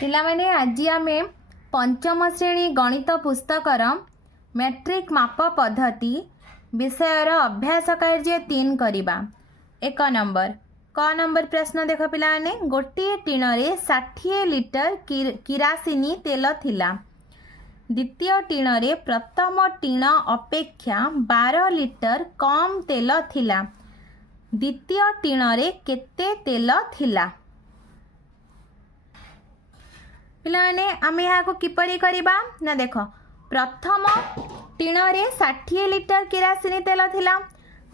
पिला माने आज आम पंचम श्रेणी गणित पुस्तकर मैट्रिक माप पद्धति विषयर अभ्यास कार्य 3 करवा। 1 नंबर क नंबर प्रश्न देख पिला माने गोटे टीन रे 60 लिटर किरासिनी तेल थिला। द्वितीय टीन रे प्रथम टीन अपेक्षा 12 लिटर कम तेल थिला। द्वितीय टीन रे केते तेल थिला? पिलाने आम यहाँ किपरि करबा ना देख प्रथम टीन रे 60 लिटर किरासिनी तेल थिला।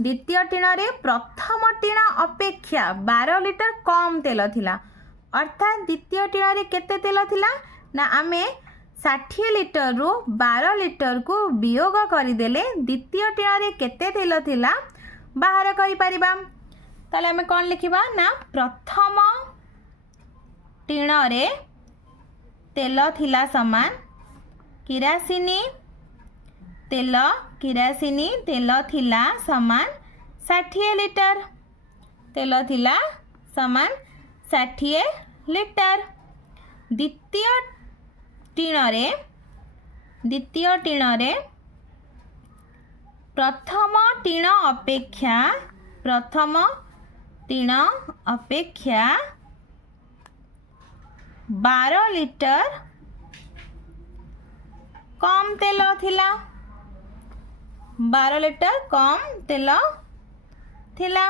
द्वितीय टीन रे प्रथम टीन अपेक्षा 12 लिटर कम तेल थिला। अर्थात द्वितीय टीन रे केते तेल थिला ना आमे 60 लिटर रु 12 लिटर को वियोग करदेले द्वितीय टीन रे केते तेल थिला बाहर करि परिबा। ताले आमे कोन लिखिबा ना प्रथम टीन रे तेल थिला समान किरासिनी तेल थिला समान 60 लिटर तेल थिला समान 60 लिटर। द्वितीय टीन रे प्रथम टीन अपेक्षा 12 लिटर कम तेल थिला। 12 लिटर कम तेल थिला।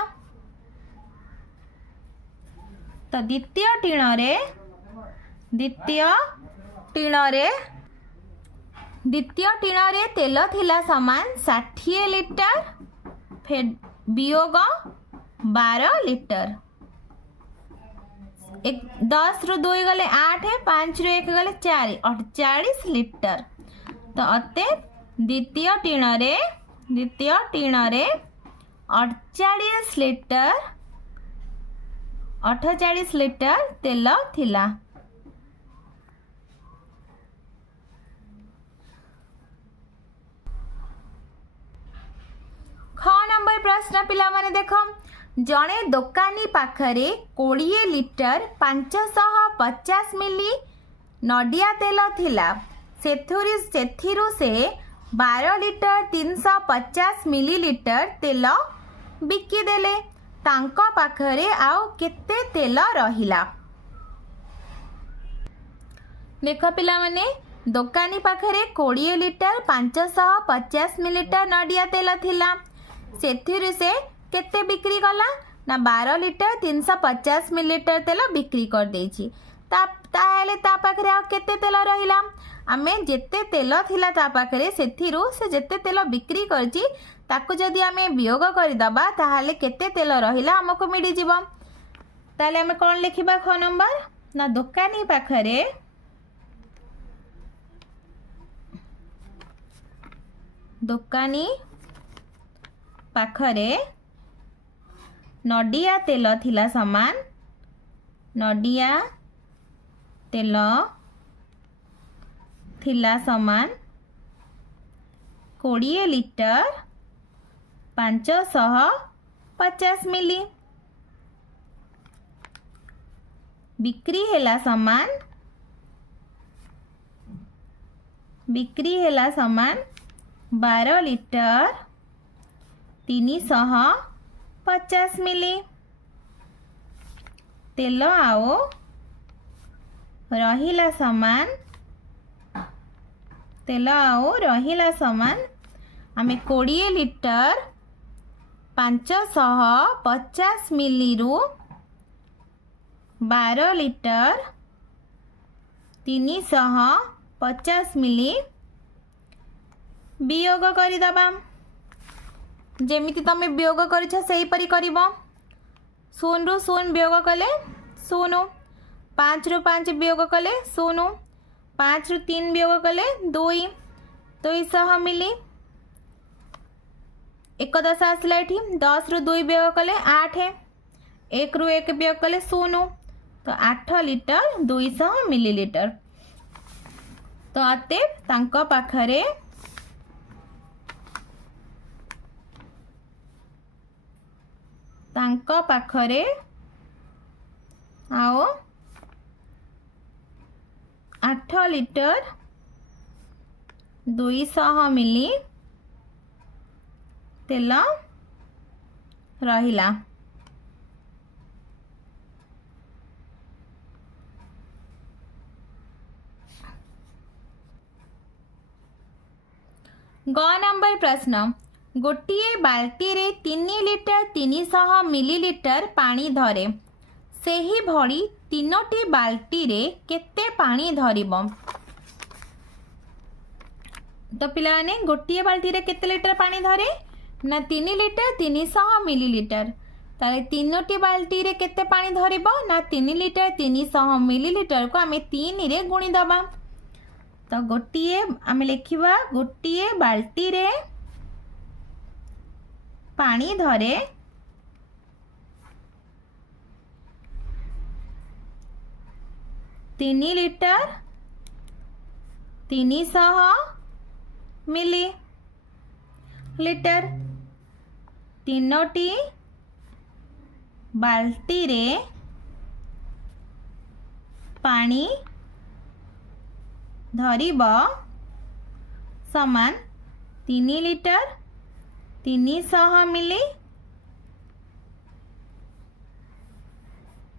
तो द्वितीय टीन रे तेल थिला समान 60 लिटर फिर वियोग 12 लिटर। 10 रु 2 गले 8 5 रु 1 गले 4 48 लिटर। तो अते द्वितीय टीन रे 48 लिटर तेल थिला। ख नंबर प्रश्न पिला माने देखो जड़े दोकानी पाखरे 20 लिटर 550 मिली नडिया तेल थिला। सेथिरु से 12 लिटर 350 मिलीलीटर तेल बिकी देले। तांको पाखरे आउ केते तेल रहिला? देख पिला माने दोकानी पाखरे 20 लिटर 550 मिलीलीटर नडिया तेल थिला। सेथिरु से केते बिक्री कला ना 12 लिटर 350 मिलीलीटर तेल बिक्री कर देछि। ताहेले ता पाखरे आ केते तेल रहिला? आमे जेते तेल थिला ता पाखरे सेथिरु से जेते तेल बिक्री करछि ताकु जदि आमे वियोग करि दबा ताहाले केते तेल रहिला हमको मिडी जीवो। ताले आमे कोन लिखिबा ख नंबर ना दोकानी पाखरे नडिया तेल थिला समान नडिया तेल थिला समान 20 लिटर 550 मिली बिक्री हेला समान 12 लिटर 350 मिली तेल आओ रहिला समान आमे 20 लिटर 550 मिली रु 12 लिटर 350 मिली वियोग करिदबा। जेमिति तमे वियोग करिछ सेही परि करिवो। 0 रु 0 वियोग कले 0, 5 रु 5 वियोग कले 0, 5 रु 3 वियोग कले 2 200 मिली 1 10 आसला एठी। 10 रु 2 वियोग कले 8, 1 रु 1 वियोग कले 0, तो 8 लिटर 200 मिलीलीटर। तो आते तांको पाखरे 8 लिटर 200 मिली तेल रहिला। ग नंबर प्रश्न गोटे बाल्टी रे 3 लिटर 300 मिलीलीटर पानी धरे सेही भली 3टी बाल्टी रे केते पानी धरिबो। तो पिलाने गोटे बाल्टी रे केते लिटर पानी धरे ना 3 लिटर 300 मिलीलीटर। ताले 3टी बाल्टी रे केते पानी धरिबो ना 3 लिटर 300 मिलीलीटर को आमे 3 रे गुणी दबा। तो गोटे आमे लिखिबा गोटे बाल्टी रे पानी धरे 3 लिटर 300 मिली लिटर। 3टी बाल्टी रे पानी धरिब समान 3 लिटर 300 मिली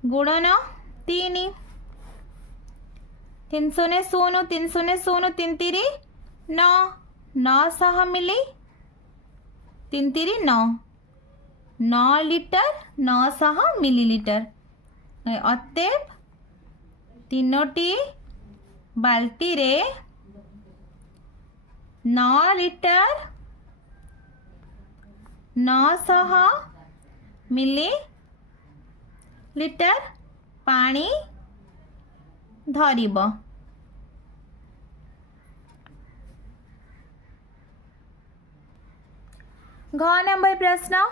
गुणन 3 300 ने 0 300 ने 0 3 3 9 900 मिली 3 3 9 9 लिटर 900 मिलीलीटर। अतएव 3टी बाल्टी रे 9 लिटर 900 मिली लिटर पानी धरिब। घ नंबर प्रश्न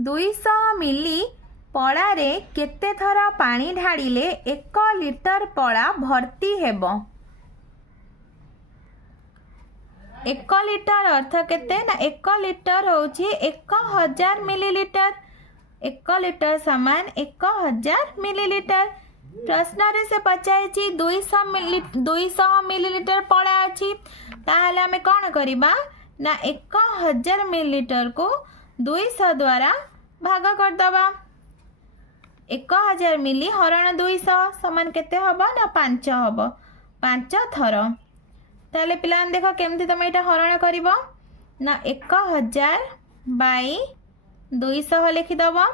200 मिली पड़ा रे केते थर पानी ढाड़िले 1 लिटर पड़ा भर्ती हेबो। 1 लिटर अर्थ केते ना 1 लिटर होची 1000 मिलीलीटर। 1 लिटर समान 1000 मिलीलीटर। प्रश्न रे से पचाइछि 200 मिलीलीटर पड़ा अछि ताहले हमें कौन करिबा ना 1000 मिलीलीटर को 200 द्वारा भाग कर दबा। 1000 मिली हरण 200 समान केते हबो ना 5 हबो 5 थर। ताले पिलान देखो केमती तुम एटा हरण करिवो ना 1000 बाई 200 लिखि दबो।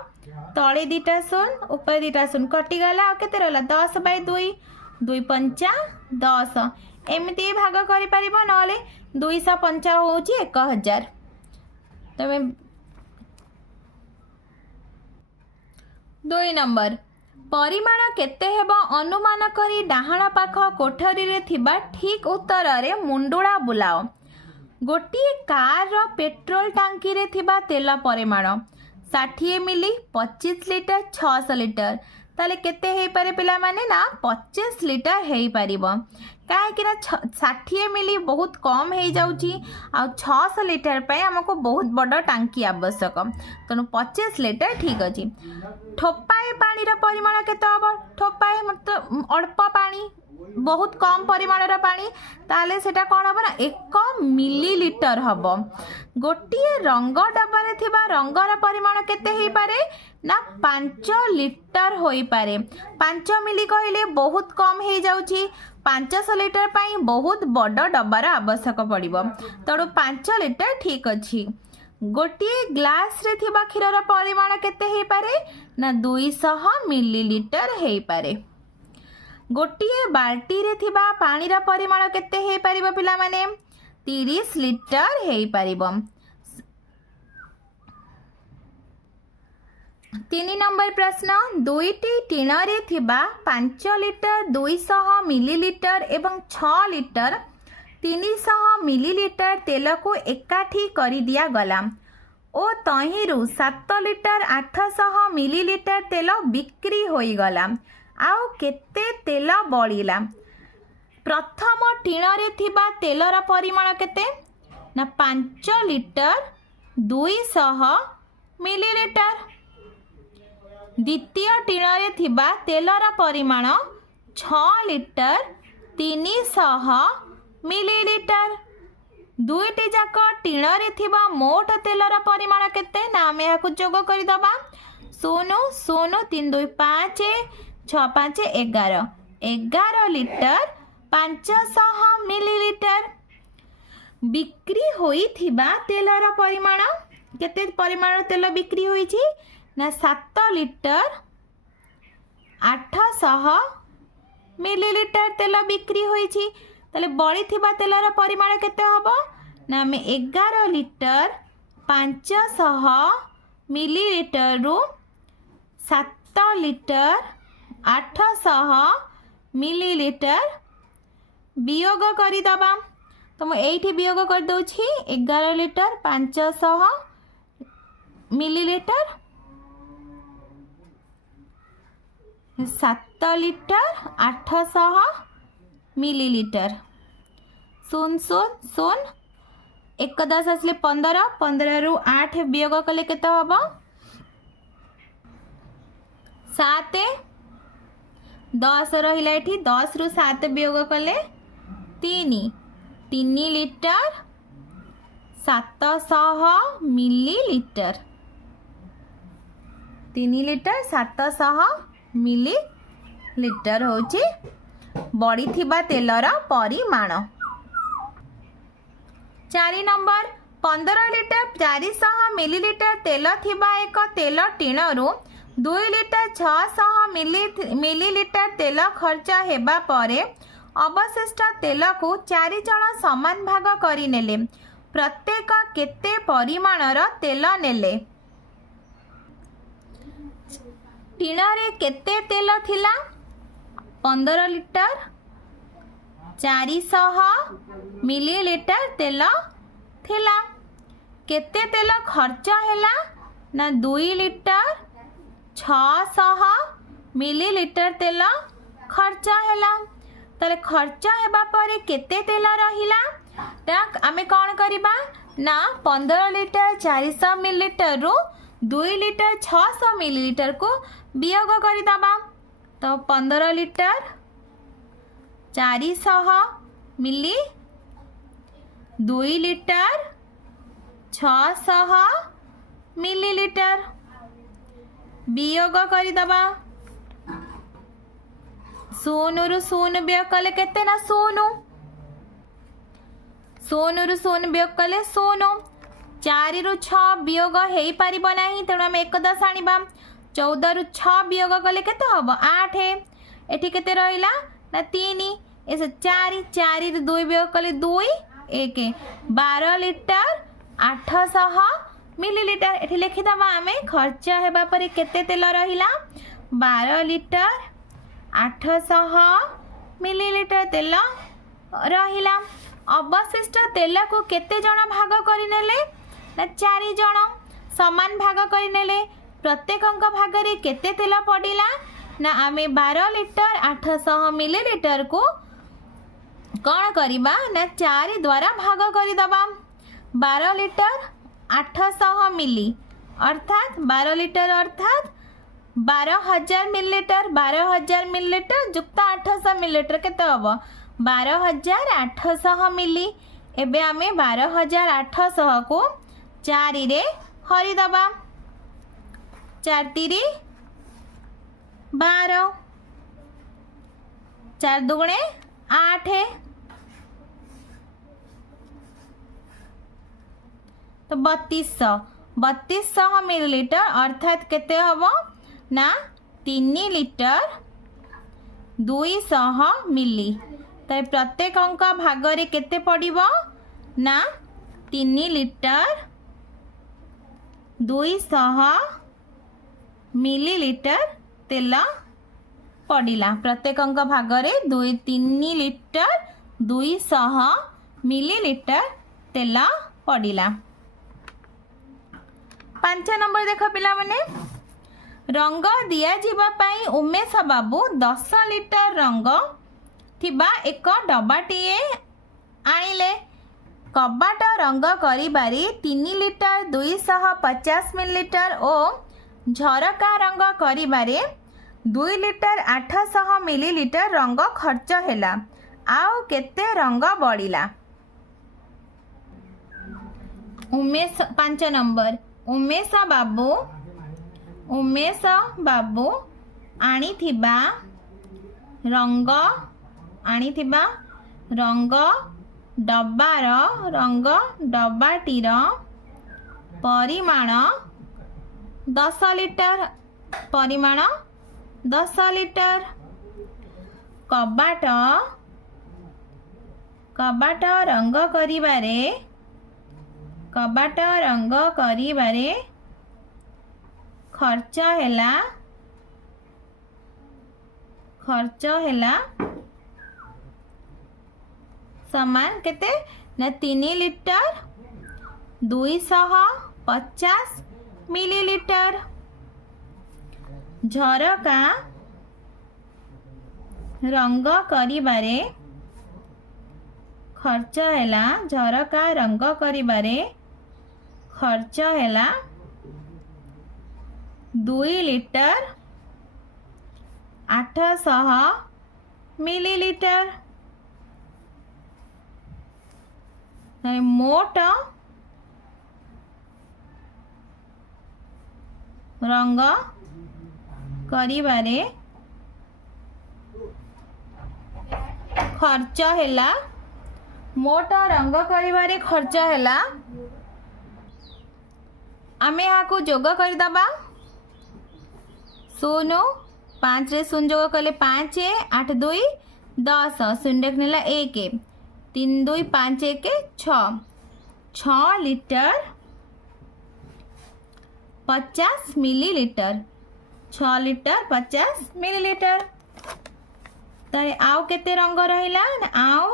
तळे दीटा शून ऊपर दीटा शून कटि गला आ केते रहला 10 बाई 2 2 पंचा 10 एमती भाग करि परिबो नले 250 होची 1000। तमे 2 नंबर परिमाण केते हेबो अनुमान करी डाहाण पाख कोठरी रे थिबा ठीक उत्तर रे मुंडुळा बुलाओ। गोटे कार रो पेट्रोल टांकी रे थिबा तेल परिमाण 60 मिली 25 लिटर 600 लिटर ताले केते हेई पारे पिला माने ना 25 लिटर हेई परिबो। काहे कि ना 60 मिली बहुत कम हेई जाउची आ 600 लिटर पे हमको बहुत बड़ टांकी आवश्यक तनु 25 लिटर ठीक अछि। ठोपाए पानी रा परिमाण केते हबो ठोपाए मतलब अल्प पानी बहुत कम परिमाण रा पानी ताले सेटा कोन हबो ना 1 मिलीलीटर हबो। गोटे रंग डब्बा रे थिबा रंग रा परिमाण केते हेई पारे ना 5 लिटर होई पारे। 5 मिली कहले बहुत कम हेई जाउची 500 लिटर पाई बहुत बड़ डब्बार आवश्यक पड़िबो तड़ो 5 लिटर ठीक अछि। गोटे ग्लास रे थिबा क्षीर रा परिमाण केते हेई पारे ना 200 मिलीलीटर हेई पारे। गोटे बाल्टी रे थिबा पानी रा परिमाण केते हेई पारिबो पिला माने 30 लिटर हेई पारिबो। 3 नंबर प्रश्न दुईटी टीन रे थिबा 5 लिटर 200 मिलीलीटर एवं 6 लिटर 300 मिलीलीटर तेल को एकाठी करी दिया गला ओ तहिरु 7 लिटर 800 मिलीलीटर तेल बिक्री होई गला आउ केते तेल बळिला। प्रथम टीन रे थिबा तेलर परिमाण केते ना 5 लिटर 200 मिलीलीटर। द्वितीय टीन रे थिबा तेलर परिमाण 6 लिटर 300 मिलीलिटर। दुईटी जाक टीण रे थिबा मोट तेलर परिमाण केते ना आमे याकु जोग करि दबा। 0 0 3 2 5 6 5 11 11 लिटर 500 मिलीलिटर। बिक्री होई थिबा तेलर परिमाण केते परिमाण तेल बिक्री होई छी ना 7 लिटर 800 मिलीलिटर तेल बिक्री होई छी। ताले बड़ी थिबा तेलर परिमाण केते हबो ना आमे 11 लिटर 500 मिलीलिटर रु 7 लिटर 800 मिलीलिटर वियोग करि दबा। तो मैं एठी वियोग कर दउछि 11 लिटर 500 मिलीलिटर 7 लिटर 800 मिलीलिटर। 0 0 0 1 10 आसले 15 15 रु 8 वियोग कले केते हबो 7 10 रहिला एठी 10 रु 7 वियोग कले 3 3 लिटर 700 मिलीलिटर 3 लिटर 700 मिलीलिटर होची बड़ी थिबा तेलर परिमाण। 4 नंबर 15 लिटर 400 मिलीलिटर तेल थिबा एक तेल टीणरू 2 लिटर 600 मिलीलिटर तेल खर्च हेबा परे अवशिष्ट तेल को 4 जण समान भाग करि नेले। प्रत्येक केते परिमाणर तेल नेले। टीणरे केते तेल थिला 15 लिटर 400 मिलीलिटर तेल थिला। केते तेल खर्च हैला ना 2 लिटर 600 मिलीलिटर तेल खर्च हैला। ताले खर्च हेबा परे केते तेल रहिला ताक आमे कोन करिबा ना 15 लिटर 400 मिलीलिटर रु 2 लिटर 600 मिलीलिटर को वियोग करि दबा। तो 15 लिटर 400 मिली 2 लिटर 600 मिलीलिटर वियोग करि दबा। 0 रु 0 वियोग कले केते ना 0 0 रु 0 वियोग कले 0 4 रु 6 वियोग हेई परिबो नाही तेणु आमे 1 10 आनिबा। 14 रु 6 वियोग कले केते हबो 8 एठी केते रहिला ना 3 एसे 4 4 रु 2 वियोग कले 2 1 12 लिटर 800 मिलीलिटर एठी लिखि दबा आमे खर्च हेबा परे केते तेल रहिला 12 लिटर 800 मिलीलिटर तेल रहिला। अवशिष्ट तेल को केते जण भाग करिनेले ना 4 जण समान भाग करिनेले। प्रत्येकंक भागरे केते तेल पडिला ना आमे 12 लिटर 800 मिलीलिटर को कौन करिबा ना 4 द्वारा भाग करि दबा। 12 लिटर 800 मिली अर्थात 12 लिटर अर्थात 12,000 मिलीलिटर 12,000 मिलीलिटर जुक्त 800 मिलीलिटर केते हबो 12,800 मिली। एबे आमे 12,800 को 4 रे हरि दबा 4 3 12 4 दुगुणे 8 तो 3200 मिलीलिटर अर्थात केते हबो ना 3 लिटर 200 मिली। तो प्रत्येक अंक भागरे केते पड़िबो ना 3 लिटर 200 मिलीलिटर तेल पड़िला। प्रत्येक अंक भागरे 3 लिटर 200 मिलीलिटर तेल पड़िला। 5 नंबर देख पिला माने रंग दिया जीवा पाई उमेश बाबू 10 लिटर रंग थिबा एक डब्बाटीए आनिले। कबाट रंग करिबारे 3 लिटर 250 मिलीलिटर और झरका रंग करिबारे 2 लिटर 800 मिलीलिटर रंग खर्च हैला। आउ केते रंग बढ़िला। उमेश 5 नंबर उमेश बाबू आनिथिबा रंग डब्बाटीर परिमाण 10 लिटर कबाट रंग करिबारे खर्च हैला समान केते ना 3 लिटर 250 मिलीलीटर। झरका रंग करिबारे खर्च हैला 2 लिटर 800 मिलीलीटर। मोट रंग करिबारे खर्च हैला आमे यहाँ को जोग करदबा। 0 5 रे 0 जोग कले 5 8 2 10 0 रखनेला 1 3 2 5 1 6 लिटर 50 मिलीलीटर 6 लिटर 50 मिलीलीटर। तारे आउ केते रंग रहिला आउ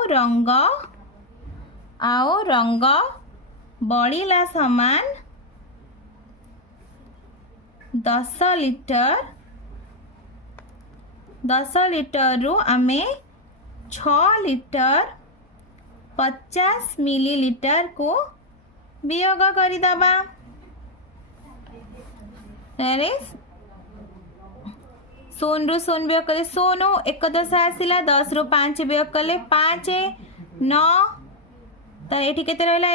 रंग बढ़िला समान 10 लिटर रु आमे 6 लिटर 50 मिलीलीटर को वियोग करदबा। शून्य रु 0 वियोग कले 0 1 10 आसिला 10 रु 5 वियोग कले 5 9 तो ये केते रहला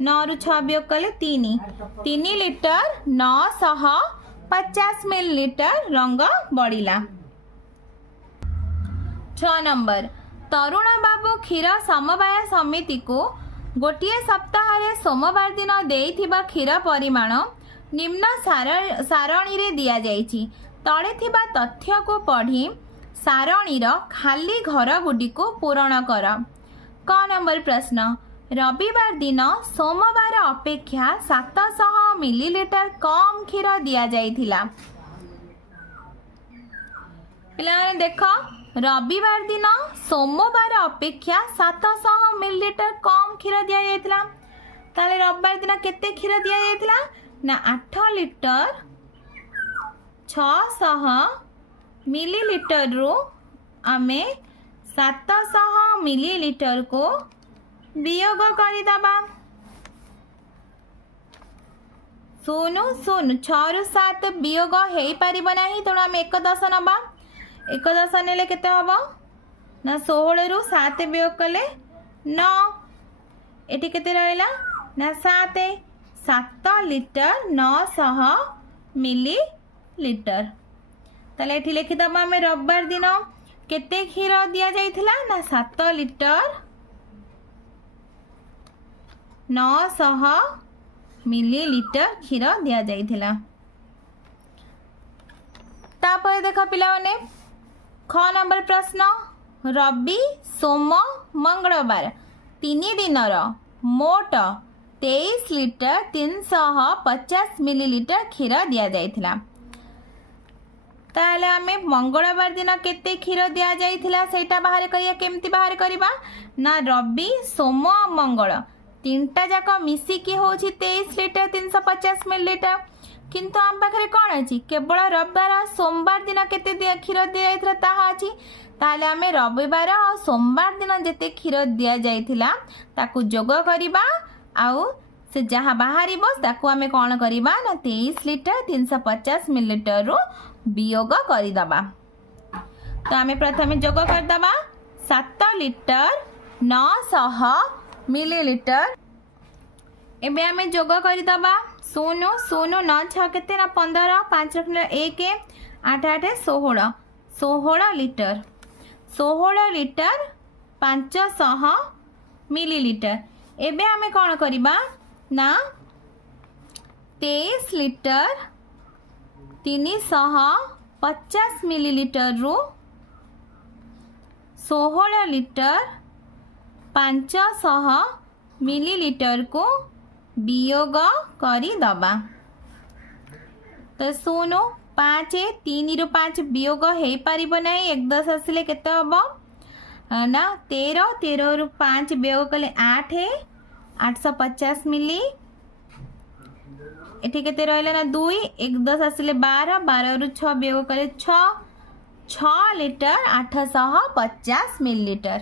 9 रु 6 वियोग कले 3 लिटर 950 मिलीलीटर रंग बढ़िला। 6 नंबर तरुण बाबू क्षीर समवाय समिति को गोटे सप्ताह सोमवार दिन देइथिबा क्षीर परिमाण निम्न सारणी रे दिया जाइछि। तळे थिबा तथ्य को पढ़ी सारणीर खाली घर गुडी को पूरण कर। क नंबर प्रश्न रविवार दिन सोमवार अपेक्षा 700 मिलीलीटर कम क्षीर दिया जाइथिला। पिलाने देख रविवार दिन सोमवार अपेक्षा 700 मिलीलीटर कम क्षीर दिया जाइथिला। ताले रविवार दिन केते क्षीर दिया जाइथिला ना 8 लिटर 600 मिलीलीटर रु आमे 700 मिलीलीटर को वियोग करदबा। 0 0 6 रु 7 वियोग हो पारिबो नाही तेणु आम 1 10 नबा। 1 10 नेले केते हबो ना 16 रु 7 वियोग कले 9 एटी केते रहला ना 7 लिटर 900 मिलीलीटर। ताले एठी लिखिदबा आम रविवार दिन केते क्षीर दिया जाइथिला ना 7 लिटर 900 मिलीलीटर क्षीर दिया जाइथिला। तापर देख पिला माने ख नंबर प्रश्न रवि सोम मंगलवार 3 दिनर मोट 23 लिटर 350 मिलीलीटर क्षीर दिया जाइथिला। ताले आमे मंगलवार दिन केते क्षीर दिया जाइथिला सेटा बाहर करिया केमती बाहर करिबा ना रवि सोम मंगल तीनटा जाक मिसिकी होछि 23 लिटर 350 मिलीलीटर। किंतु आम पाखरे कौन अच्छी केवल रविवार सोमवार दिन केते क्षीर दि जाइथिला ताहा अछि। ताले आमे रविवार और सोमवार दिन जेते क्षीर दि जाइथिला ताकू जोग करिबा आउ से जहाँ बाहरिबो ताकू आमे कौन करिबा ना 23 लिटर 350 मिलीलीटर रु वियोग करिदबा। तो आमे प्रथमे जोग करदबा 7 लिटर 900 मिलीलिटर। एबे आमे जोग करदबा 0 0 9 6 केते ना 15 5 रखले 1 8 8 16 16 लिटर 16 लिटर 500 मिलीलिटर। एबे आमे कौन करिबा ना 23 लिटर 350 मिलीलिटर रु 16 लिटर 500 मिलीलिटर को वियोग करदबा। तो सुनो 5 3 रु 5 वियोग हो पार ना 1 10 आसिले केते हम ना 13 13 रु 5 वियोग कले 8 850 मिली। एठी केते रहला ना 2 1 10 आसिले 12 12 रु 6 वियोग कले 6 6 लिटर 850 मिलीलिटर।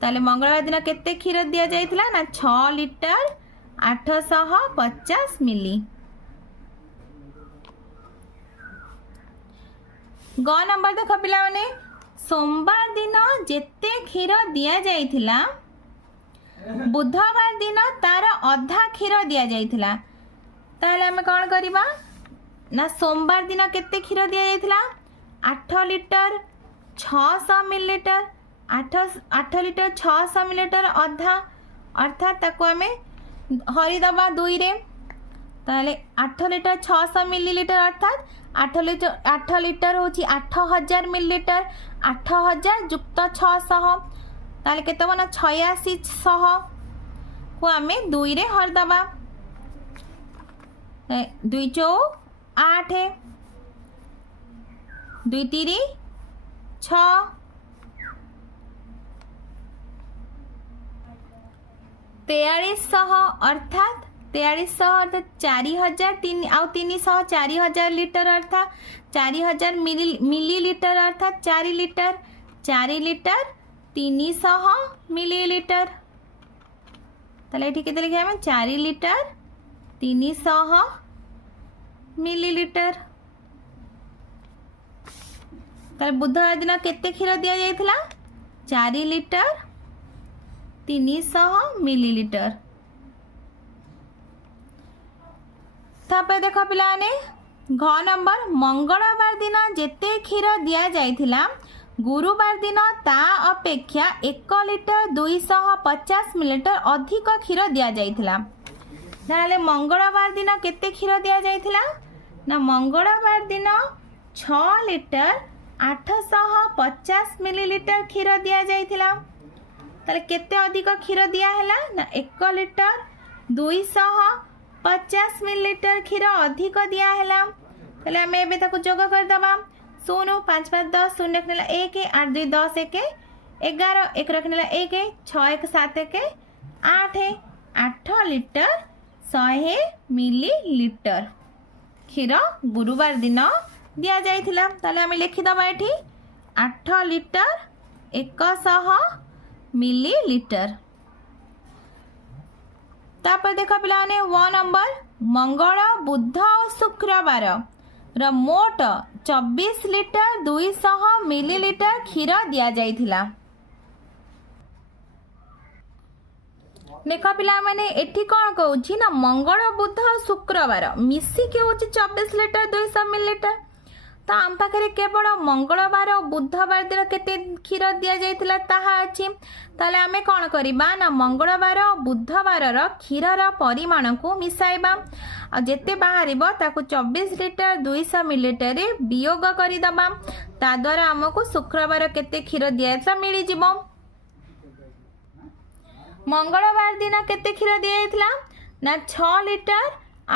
ताले मंगलवार दिन केते क्षीर दिया जाइथिला ना 6 लिटर 850 मिली। ग नंबर देख पिला माने सोमवार दिन जेते क्षीर दिया जाइथिला बुधवार दिन तार अधा क्षीर दिया जाइथिला। ताले हमें कौन करिबा ना सोमवार दिन केते क्षीर दिया जाइथिला 8 लिटर 600 मिलीलिटर 8 लिटर 600 मिलीलिटर अधा अर्थात ताको हमें हरिदबा 2 रे। ताले 8 लिटर 600 मिलीलिटर अर्थात 8 लिटर होची 8000 मिलीलिटर 8000 युक्त 600 ताले केते बना 8600 को हमें 2 रे हरिदबा 2 चौ 8 2 3 6 4300 अर्थात 4300 अर्थात 4000 3 आउ 300 4000 लिटर अर्थात 4000 मिलीलिटर अर्थात 4 लिटर 300 मिलीलिटर। ताले एठी केते लिखे हम 4 लिटर 300 मिलीलिटर। ताले बुधवार दिन केते क्षीर दिया जाइथिला 4 लिटर 300 मिलीलिटर। तापर देखो पिलाने घ नंबर मंगलवार दिन जेते क्षीर दिया जाइथिला गुरुवार दिन ता अपेक्षा 1 लिटर 250 मिलीलिटर अधिक क्षीर दिया जाइथिला। नाले मंगलवार दिन केते क्षीर दिया जाइथिला ना मंगलवार दिन 6 लिटर 850 मिलीलिटर क्षीर दिया जाइथिला। ताले केते अधिक क्षीर दिया हैला ना 1 लिटर 250 मिलीलिटर क्षीर अधिक दिया हैला। ताले हमें एबे ताको जोग कर दबा 0 5 5 10 0 रखनेला 1 8 2 10 1 11 1 रखनेला 1 6 1 7 1 8 8 लिटर 100 मिलीलिटर क्षीर गुरुवार दिन दिया जाइथिला। ताले हमें लिखि दबा एठी 8 लिटर 100 मिलीलिटर। तापर देखो पिलाने 1 नंबर मंगल बुध और शुक्रवार र मोट 24 लिटर 200 मिलीलिटर क्षीर दिया जाइथिला। देख पिला माने एठी कौन कहूँ ना मंगल बुध और शुक्रवार मिसिक हूँ 24 लिटर 200 मिलीलिटर। तो आम पाखे केवल मंगलवार और बुधवार दिन केते क्षीर दि जाइथिला ताहा अछि। ताले आमे कौन करिबा ना मंगलवार और बुधवार क्षीरर परिमाण को मिसाइबा आ जेते बाहरिबो ताकू 24 लिटर 200 मिलीलिटर रे वियोग करिदबा। ता द्वारा हमको शुक्रवार केते क्षीर दि जाइथिला मिली जिवो। मंगलवार दिन केते क्षीर दि जाइथिला ना 6 लिटर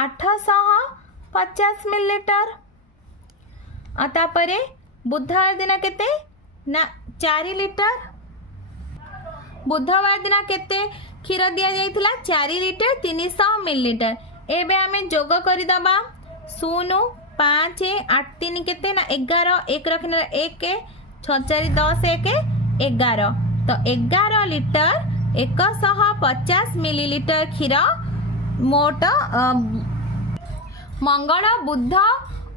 850 मिलीलिटर। तापरे बुधवार दिन केते ना 4 लिटर। बुधवार दिन केते क्षीर दिया जाइथिला 4 लिटर 300 मिलीलिटर। एबे आमे जोग करि दबा 0 5 8 3 केते ना 11 1 रखने 1 6 4 10 1 11 तो 11 लिटर 150 मिलीलिटर क्षीर मोट मंगल बुध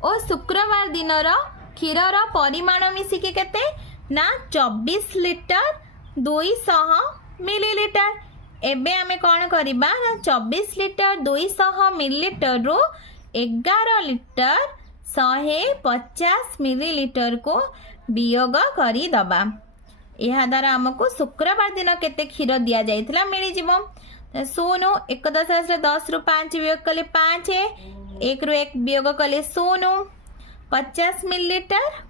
और शुक्रवार दिनर क्षीरर परिमाण मिसिकी केते ना 24 लिटर 200 मिलीलीटर। एबे आमे कौन करिबा ना 24 लिटर 200 मिलीलीटर रो 11 लिटर 150 मिलीलीटर को वियोग करी दबा। यह द्वारा आमको शुक्रवार दिन केते क्षीर दिया जाइथिला मिली जीवो। शून्य 1 10 10 रु 5 वियोग कले 5, 1 रु 1 वियोग कले शून्य 50 मिलीलीटर।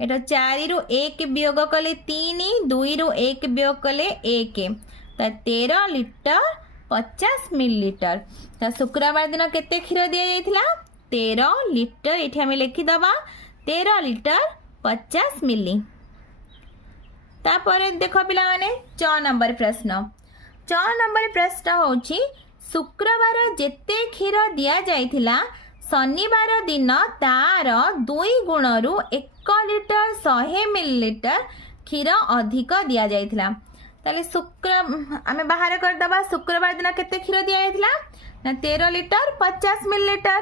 एटा 4 रु 1 वियोग कले 3, 2 रु 1 वियोग कले 1, तो 13 लिटर 50 मिलीलीटर। तो शुक्रवार दिन केते क्षीर दिया जाइथिला 13 लिटर। एठी हमें लिखि दबा 13 लिटर 50 मिली। तापर देखो पिला माने 6 नंबर प्रश्न। 6 नंबर प्रश्न होची शुक्रवार जेते क्षीर दिया जाइथिला शनिवार दिन तार 2 गुण रु 1 लिटर 100 मिलीलीटर क्षीर अधिक दिया जाइथिला। ताले आमे बाहर कर दबा शुक्रवार दिन केते क्षीर दिया जाइथिला ना 13 लिटर 50 मिलीलीटर।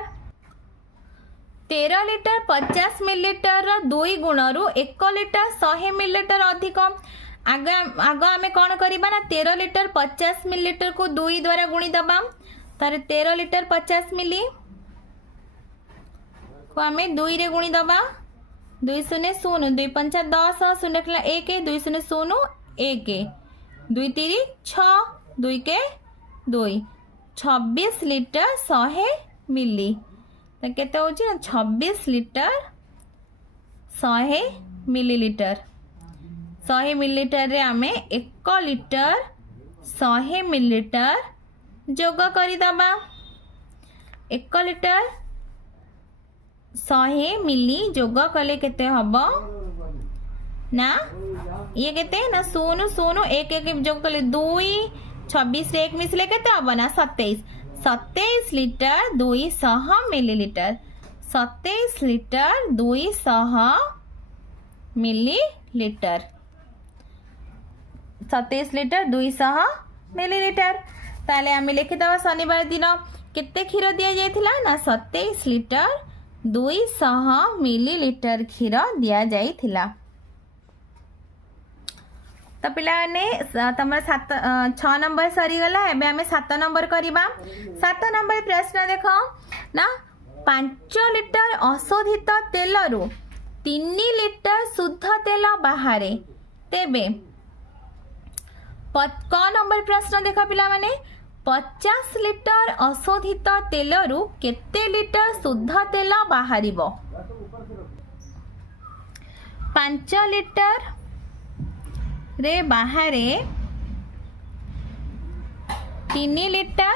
13 लिटर 50 मिलीलीटर 2 गुण रु 1 लिटर 100 मिलीलीटर अधिक। आग आमे कौन करिबा ना 13 लिटर 50 मिलीलीटर को 2 द्वारा गुणी दबा। तारे 13 लिटर 50 मिली को आमे 2 रे गुणी दबा। 2 शून्य शून्य 2 पंचा 10 शून्य 1 2 शून्य शून्य 1 2 3 6 2 के 2 26 लिटर 100 मिली। तो केते होची 26 लिटर 100 मिलीलीटर। 100 मिलीलीटर रे आमे 1 लिटर 100 मिलीलीटर जोग करी दबा। 1 लिटर 100 मिली जोग कले केते हबो ना ये केते ना 0 0 1 1 जोग कले 2 26 रे 1 मिसले केते हबो ना 27। 27 litre 200 millilitre. 27 litre 200 millilitre. 27 litre 200 millilitre. ताले आमे लिखि दबा शनिवार दिन केते क्षीर दिया जाइथिला ना 27 लिटर 200 मिलीलीटर क्षीर दिया जाइथिला। तो पिलाने तुम 6 नंबर सरीगला। एबे आमे 7 नंबर करिबा। 7 नंबर प्रश्न देखो ना 5 लिटर अशोधित तेल रु 3 लिटर शुद्ध तेल बाहरे तेबे क नंबर प्रश्न देखो पिला माने 50 लिटर अशोधित तेल रु केते लिटर शुद्ध तेल बाहरिबो। 5 लिटर रे बाहरे 3 लिटर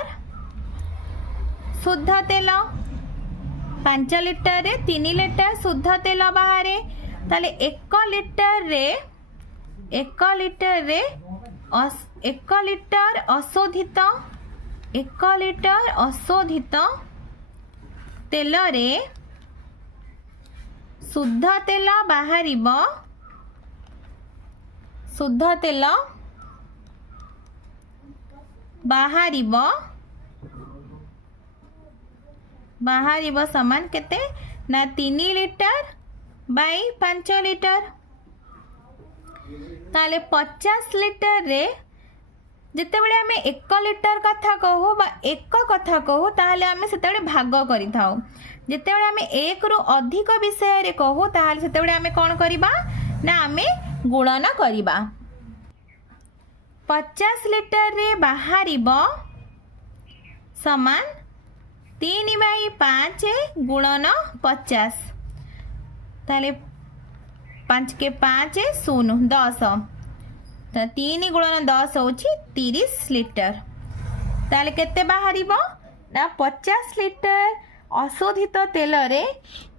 शुद्ध तेल। 5 लिटर रे 3 लिटर शुद्ध तेल बाहरे। ताले 1 लिटर रे 1 लिटर अशोधित 1 लिटर अशोधित तेल रे शुद्ध तेल बाहरिबो। शुद्ध तेल बाहरिबो समान केते ना 3 लिटर बाई 5 लिटर। ताले 50 लिटर रे जिते बड़े आमे 1 लिटर कथा कहू बा 1 कथा कहू ताहले आमे सेते बड़े भाग करि थाउ। जिते बड़े आमे 1 रु अधिक विषय रे कहू ताहले सेते बड़े आमे कोन करिबा ना आमे गुणन करिबा। 50 लिटर रे बाहरिबो समान 3/5 गुणन 50। ताले 5 के 5 0 10 तो 3 गुणन 10 होची 30 लिटर। ताले केते बाहरिबो ना 50 लिटर अशोधित तेल रे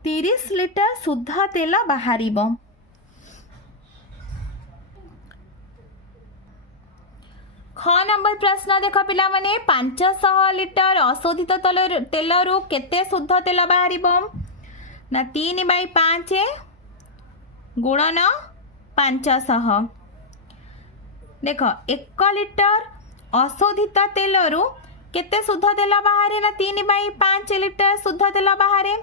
30 लिटर शुद्ध तेल बाहरिबो। ख नंबर प्रश्न देख पिला माने 500 लिटर अशोधित तेल रु केते शुद्ध तेल बाहरिबो ना 3/5 गुणन 500। देख 1 लिटर अशोधित तेल रु केते शुद्ध तेल बाहरे ना 3/5 लिटर शुद्ध तेल बाहरे।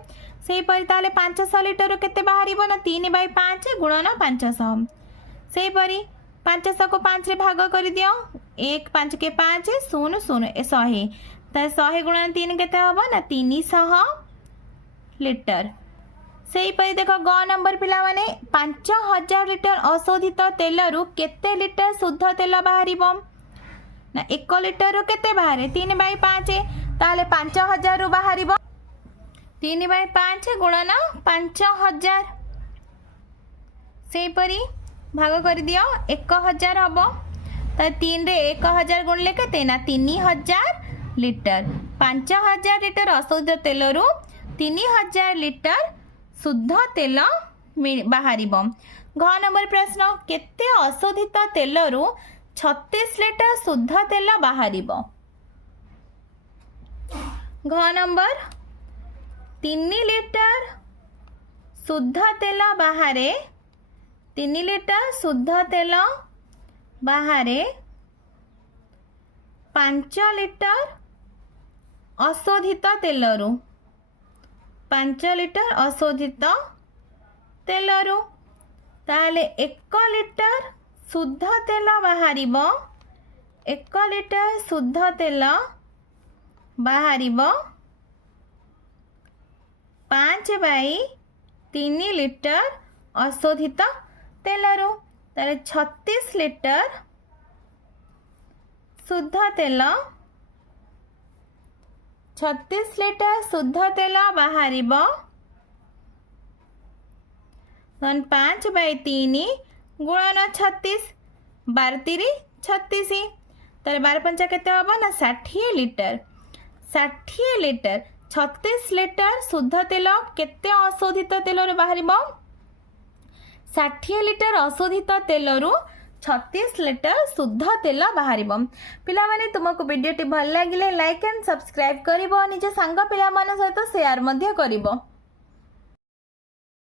सेहीपरि ताले 500 लिटर केते बाहरिबो ना 3/5 गुणन 500 सेहीपरि 500 को 5 रे भाग कर दियो 1 5 के 5 0 0 100 तो 100 गुणन 3 केते हबो ना 300 लिटर सेहीपरि देख ग नंबर पिला माने 5000 लिटर अशोधित तेल रु केते लिटर शुद्ध तेल बाहरिबो ना 1 लिटर रु केते बाहरे 3/5 ताले 5000 रु बाहरिबो 3/5 गुणन 5000 सेहीपरि भाग कर दियो 1000 हबो तो 3 रे 1000 गुणले केते ना 3000 लिटर 5000 लिटर अशुद्ध तेल रु 3000 लिटर शुद्ध तेल बाहरिबो। घ नंबर प्रश्न केते अशोधित तेल रु 36 लिटर शुद्ध तेल बाहरिबो। घ नंबर 3 लिटर शुद्ध तेल बाहरे 3 लिटर शुद्ध तेल बाहरे 5 लिटर अशोधित तेल रु 5 लिटर अशोधित तेल रु ताले 1 लिटर शुद्ध तेल बाहरिबो 1 लिटर शुद्ध तेल बाहरिबो 5/3 लिटर अशोधित तेल रु ताले 36 लिटर शुद्ध तेल 36 लिटर शुद्ध तेल बाहरिबो 5/3 गुणन 36 12 36 ताले 12 केते हबो ना 60 लिटर 60 लिटर 36 लिटर शुद्ध तेल केते अशोधित तेल रु बाहरिबो 60 लिटर अशोधित तेल रु 36 लिटर शुद्ध तेल बाहरिबो। पिला माने तुमको वीडियो टी भल लागिले लाइक एंड सब्सक्राइब करिवो निज संग पिला मन सहित शेयर मध्य करिवो।